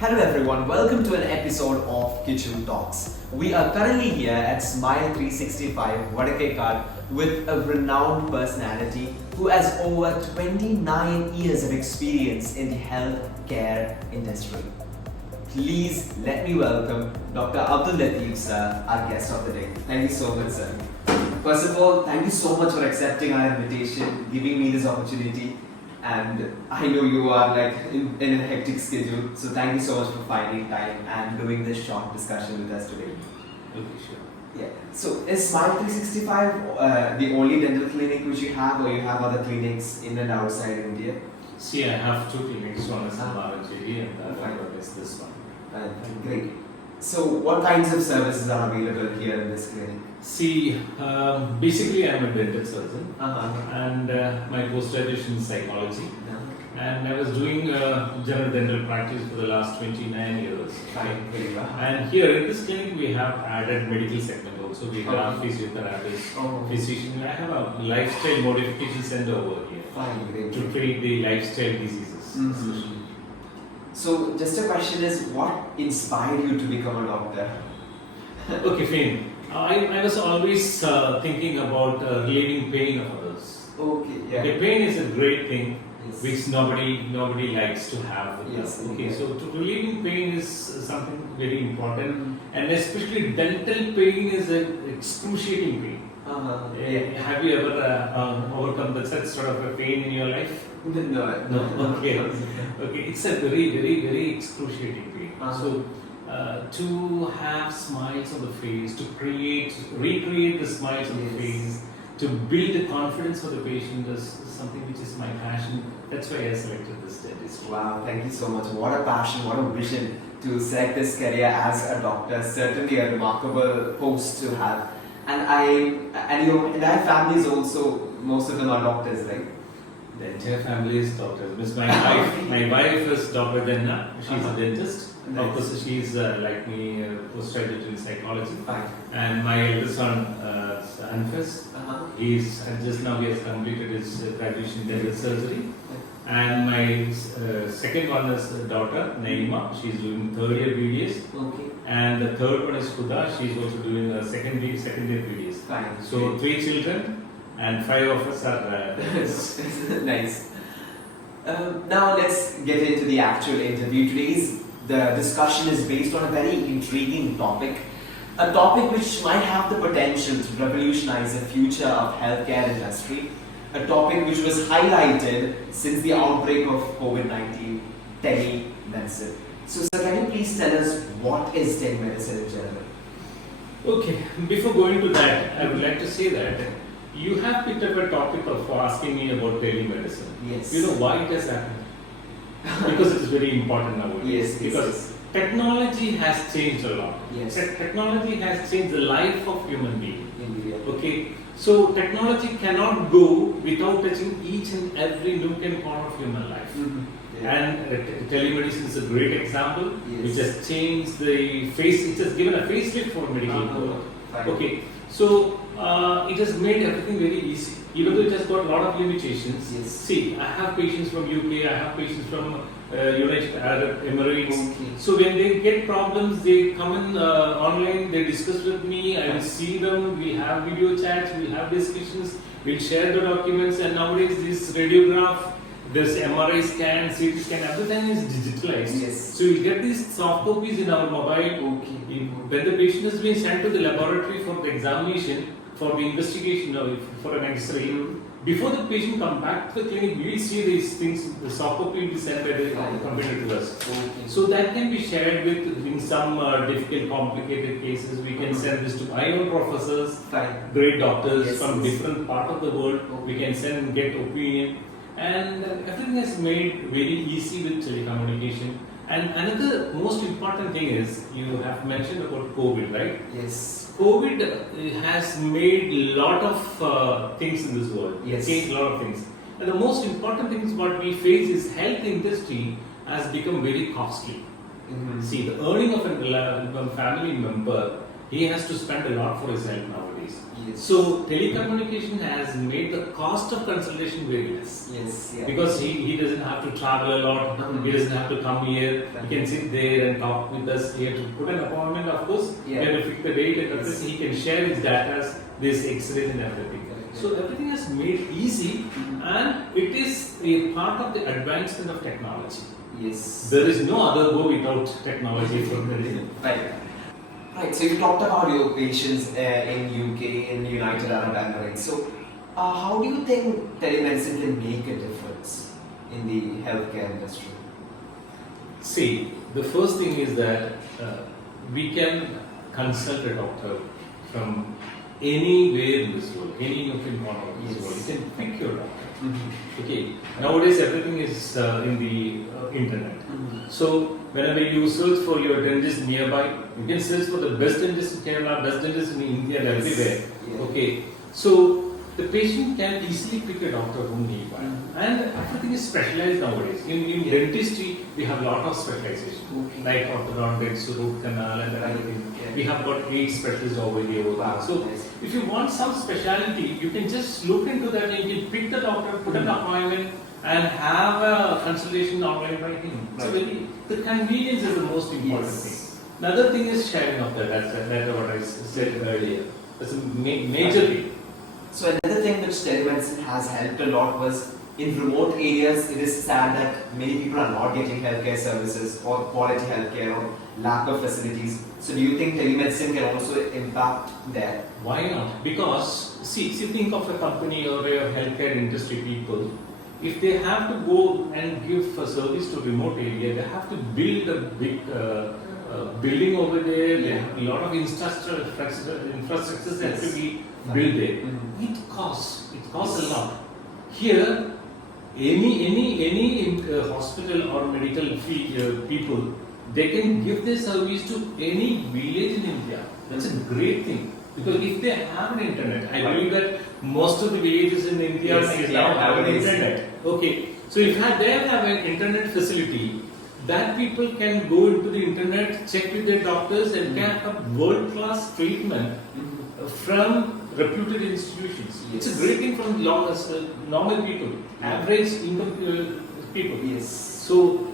Hello everyone, welcome to an episode of Kichu Talks. We are currently here at Smile 365 Vadakekkad with a renowned personality who has over 29 years of experience in the healthcare industry. Please let me welcome Dr.Abdul Latheef, sir, our guest of the day. Thank you so much, sir. First of all, thank you so much for accepting our invitation, giving me this opportunity. And I know you are in a hectic schedule, so thank you so much for finding time and doing this short discussion with us today. Okay, sure. Yeah. So is Smile 365 the only dental clinic which you have, or you have other clinics in and outside India? See, I have two clinics, one is in Vadakekkad and the Fine. other is this one. Great. So what kinds of services are available here in this clinic? See, basically I'm a dental surgeon and my post-graduation is psychology. And I was doing general dental practice for the last 29 years. Fine, very well. And here in this clinic we have added medical segment also. We have physiotherapist, physician. I have a lifestyle modification center over here. Fine, great. To treat the lifestyle diseases. Mm-hmm. So just a question is, what inspired you to become a doctor? Okay, fine. I was always thinking about relieving pain of others. Okay, yeah. Okay, pain is a great thing, Yes. which nobody likes to have. Yes. Okay, so relieving pain is something very important, and especially dental pain is an excruciating pain. Have you ever overcome such sort of a pain in your life? No. Okay. Okay, it's a very excruciating pain. So. To have smiles on the face, to recreate the smiles on the face, to build the confidence for the patient is something which is my passion. That's why I selected this dentistry. Wow, thank you so much. What a passion, what a vision to select this career as a doctor. Certainly a remarkable post to have. And your entire family is also, most of them are doctors, right? The entire family is doctors. My wife is Dr. Denna. She's a dentist. Nice. Of course, she's like me, postgraduate in psychology. Fine. And my eldest son, Anfas, he has completed his graduation in dental surgery. And my second one is daughter, Naima. She's doing third year BDS. Okay. And the third one is Huda. She's also doing a second year BDS. Fine. So 3 children and 5 of us are nice. Now let's get into the actual interview. The discussion is based on a very intriguing topic, a topic which might have the potential to revolutionize the future of healthcare industry, a topic which was highlighted since the outbreak of COVID-19, telemedicine. So sir, can you please tell us what is telemedicine in general? Okay, before going to that, I would like to say that you have picked up a topic of asking me about telemedicine. Yes. You know why it has happened? Because it is very important nowadays. Yes. Because technology has changed a lot. Yes. Technology has changed the life of human being. Indeed. Okay. So technology cannot go without touching each and every nook and corner of human life. Mm-hmm. Yeah. And telemedicine is a great example, Yes. which has changed the face. It has given a facelift for medical world. Fine. Okay. So it has made everything very easy. Even though it has got a lot of limitations. Yes. See, I have patients from UK, I have patients from United Arab Emirates. Okay. So when they get problems, they come in online, they discuss with me, I will see them, we have video chats, we'll have discussions, we'll share the documents, and nowadays this radiograph, this MRI scan, CT scan, everything is digitalized. Yes. So you get these soft copies in our mobile. Okay. When the patient has been sent to the laboratory for the examination, for the investigation, for an X-ray, before the patient comes back to the clinic, we will see these things, the soft copy will be sent by the computer to us. Okay. So that can be shared with, in some difficult, complicated cases, we can send this to our own professors, Fine. great doctors Yes, from yes. different part of the world, we can send and get opinion. And everything is made very easy with telecommunication. And another most important thing is, you have mentioned about COVID, right? Yes. COVID has made a lot of things in this world. Yes. Changed a lot of things. And the most important thing is what we face is health industry has become very costly. Mm-hmm. See, the earning of a family member he has to spend a lot for his health nowadays. Yes. So telecommunication has made the cost of consultation very less. Yes. Yeah. Because he doesn't have to travel a lot, he doesn't have to come here, he can sit there and talk with us. He has to put an appointment, of course, he has to fix the date and everything. He can share his data, this X-rays and everything. So everything is made easy, and it is a part of the advancement of technology. Yes. There is no other go without technology for the Right. Right. So you talked about your patients in UK, in United Arab Emirates. So how do you think telemedicine can make a difference in the healthcare industry? See, the first thing is that we can consult a doctor from anywhere in this world, any European corner of this world. You can pick your doctor. Okay. Nowadays, everything is in the internet. So whenever you search for your dentist nearby, you can search for the best dentist in Kerala, best dentist in India, and everywhere. Okay. So the patient can easily pick a doctor whom he wants. And everything is specialized nowadays. In dentistry, we have a lot of specialization, like orthodontics, root canal, and everything. We have got 8 specialists over here. So if you want some specialty, you can just look into that and you can pick the doctor, put an appointment, and have a consultation online by him. So the convenience is the most important thing. Another thing is sharing of that. That's what I said earlier. That's a major thing. So another thing which telemedicine has helped a lot was in remote areas. It is sad that many people are not getting healthcare services or quality healthcare or lack of facilities. So do you think telemedicine can also impact that? Why not? Because see, think of a company or a healthcare industry people. If they have to go and give a service to remote area, they have to build a big building over there. They have a lot of infrastructures that have to be built there. It costs a lot. Here, any hospital or medical people, they can give their service to any village in India. That's a great thing. Because if they have an internet, I believe that most of the villages in India now have an internet. Okay, so if they have an internet facility, that people can go into the internet, check with their doctors, and can have world-class treatment from reputed institutions. It's a great thing from normal people, average income people. Yes. So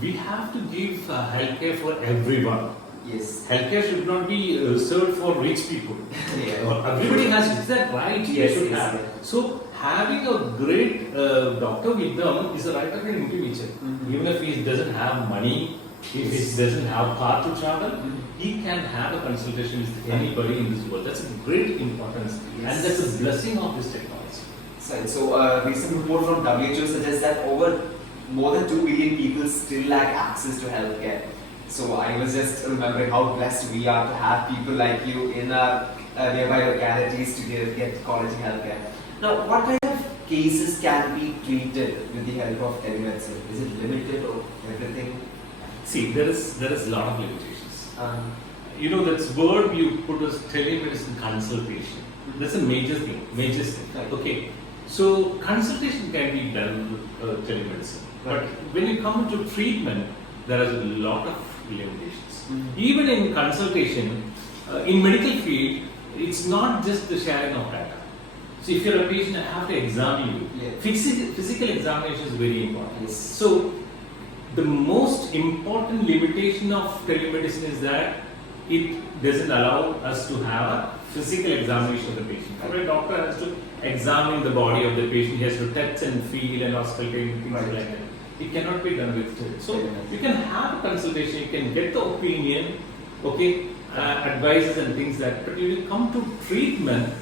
we have to give healthcare for everyone. Yes. Healthcare should not be served for rich people. Everybody has it. Is that right? Yes, should have. So having a great doctor with them is the right of an individual. Even if he doesn't have money, if he doesn't have car to travel, he can have a consultation with anybody in this world. That's a great importance, and that's a blessing of this technology. So a recent report from WHO suggests that more than 2 billion people still lack access to healthcare. So I was just remembering how blessed we are to have people like you in our nearby localities to get quality healthcare. Now, what kind of cases can be treated with the help of telemedicine? Is it limited or everything? See, there is a lot of limitations. That word you put as telemedicine consultation. That's a major thing. Right. Okay. So consultation can be done with telemedicine. But when you come to treatment, there is a lot of limitations. Even in consultation, in medical field, it's not just the sharing of data. So if you're a patient, I have to examine you. Physical examination is very important. So the most important limitation of telemedicine is that it doesn't allow us to have a physical examination of the patient. For a doctor has to examine the body of the patient, he has to touch and feel and auscultate and things like that. It cannot be done with it. So you can have a consultation, you can get the opinion, advices and things like that. But when you come to treatment,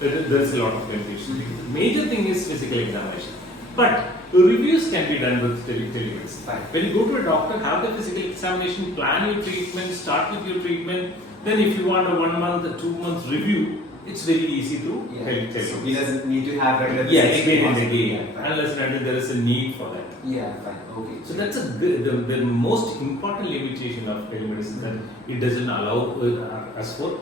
there is a lot of limitations. Major thing is physical examination. But reviews can be done with telemedicine. When you go to a doctor, have the physical examination, plan your treatment, start with your treatment. Then if you want a 1 month or 2 months review, it's very easy to tell you. So he doesn't need to have regular again and again. Unless there is a need for that. Okay. So that's the most important limitation of telemedicine, that it doesn't allow us for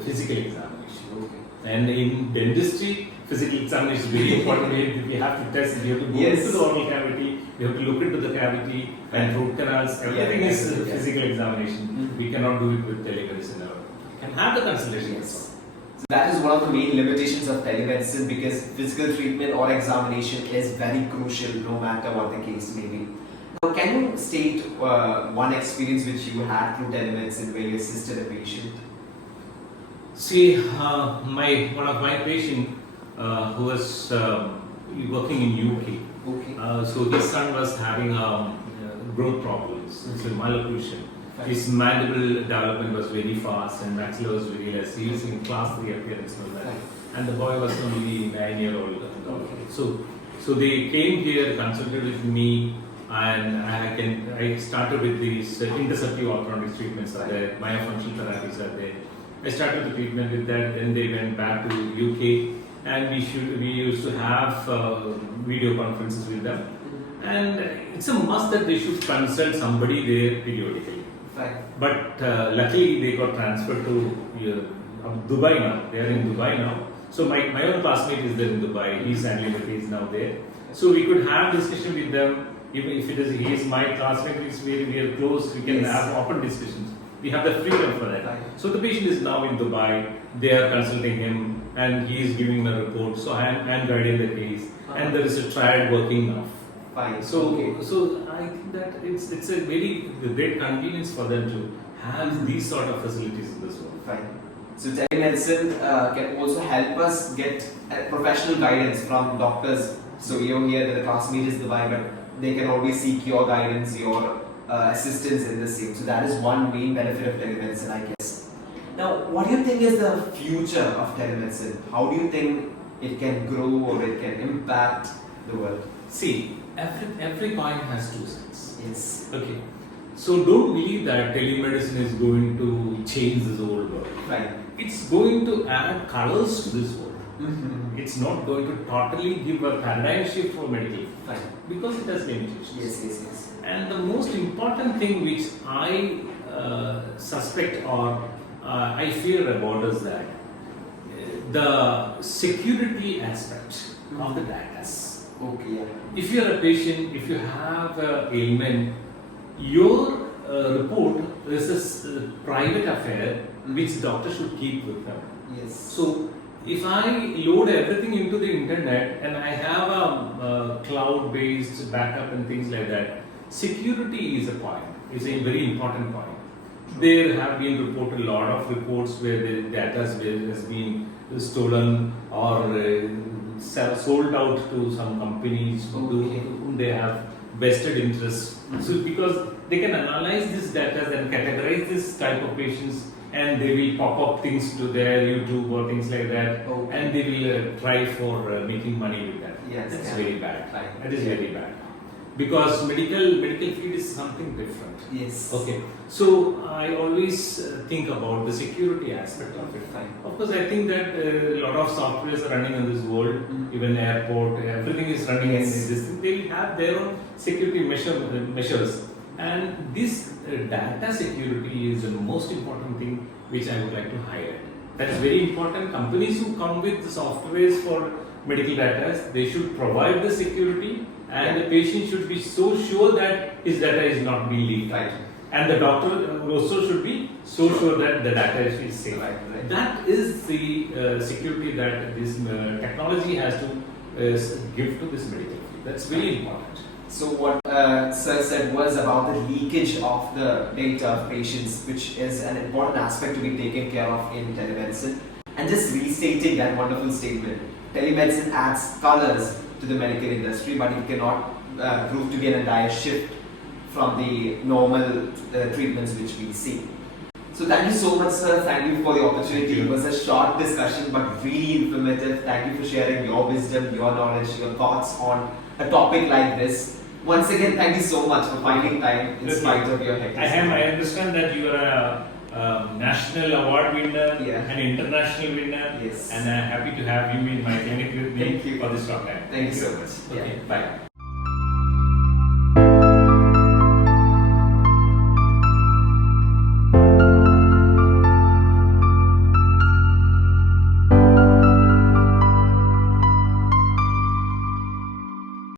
physical examination. Okay. And in dentistry, physical examination is very important. We have to test, we have to go into the oral cavity, we have to look into the cavity and root canals. Everything is physical examination. We cannot do it with telemedicine. can have the consultation. Yes. So that is one of the main limitations of telemedicine, because physical treatment or examination is very crucial no matter what the case may be. Now, can you state one experience which you had through telemedicine where you assisted a patient? See, one of my patient who was working in UK. Okay. So his son was having growth problems, so malocclusion. His mandible development was very fast and maxilla was very less. He was in class 3 appearance and all that. And the boy was only 9-year-old. So they came here, consulted with me, and I started with these interceptive orthodontic treatments are there, myofunctional therapies are there. I started the treatment with that, then they went back to UK, and we used to have video conferences with them. And it's a must that they should consult somebody there periodically. But luckily they got transferred to Dubai now. They are in Dubai now. So my own classmate is there in Dubai. He's handling the case now there. So we could have discussion with them. Even if he is my classmate, we are close. We can have open discussions. We have the freedom for that. So the patient is now in Dubai. They are consulting him, and he is giving a report. So I am guiding the case, and there is a triad working now. So I think that it's a very great convenience for them to have these sort of facilities in this world. So telemedicine can also help us get professional guidance from doctors. So you're here, the classmate is Dubai, but they can always seek your guidance, your assistance in the same. So that is one main benefit of telemedicine, I guess. Now, what do you think is the future of telemedicine? How do you think it can grow or it can impact the world? See, every coin has two sides. Yes. Okay. So don't believe that telemedicine is going to change this whole world. It's going to add colors to this world. It's not going to totally give a paradigm shift for medical, because it has limitations. Yes. And the most important thing which I suspect or I fear about is that the security aspect of the data. If you are a patient, if you have an ailment, your report is a private affair which doctor should keep with them. So if I load everything into the internet and I have a cloud-based backup and things like that, security is a point. It's a very important point. There have been reported a lot of reports where the data has been stolen or sold out to some companies whom they have vested interest. So because they can analyze this data and categorize this type of patients, and they will pop up things to their YouTube or things like that, and they will try for making money with that. That's very bad. That is very bad. Because medical field is something different. Okay. So I always think about the security aspect of it. Of course, I think that a lot of softwares are running in this world. Even airport, everything is running in this thing. They will have their own security measures. And this data security is the most important thing which I would like to highlight. That is very important. Companies who come with the softwares for medical data, they should provide the security, and the patient should be so sure that his data is not being leaked. And the doctor also should be so sure that the data is safe. That is the security that this technology has to give to this medical field. That's very important. So what Sir said was about the leakage of the data of patients, which is an important aspect to be taken care of in telemedicine. And just restating that wonderful statement, telemedicine adds colors to the medical industry, but it cannot prove to be an entire shift from the normal treatments which we see. So thank you so much, sir. Thank you for the opportunity. It was a short discussion, but really informative. Thank you for sharing your wisdom, your knowledge, your thoughts on a topic like this. Once again, thank you so much for finding time in spite of your hectic. I understand that you are a national award winner, an international winner, and I'm happy to have you in my clinic with me for this talk time. Thank you so much. Okay, bye.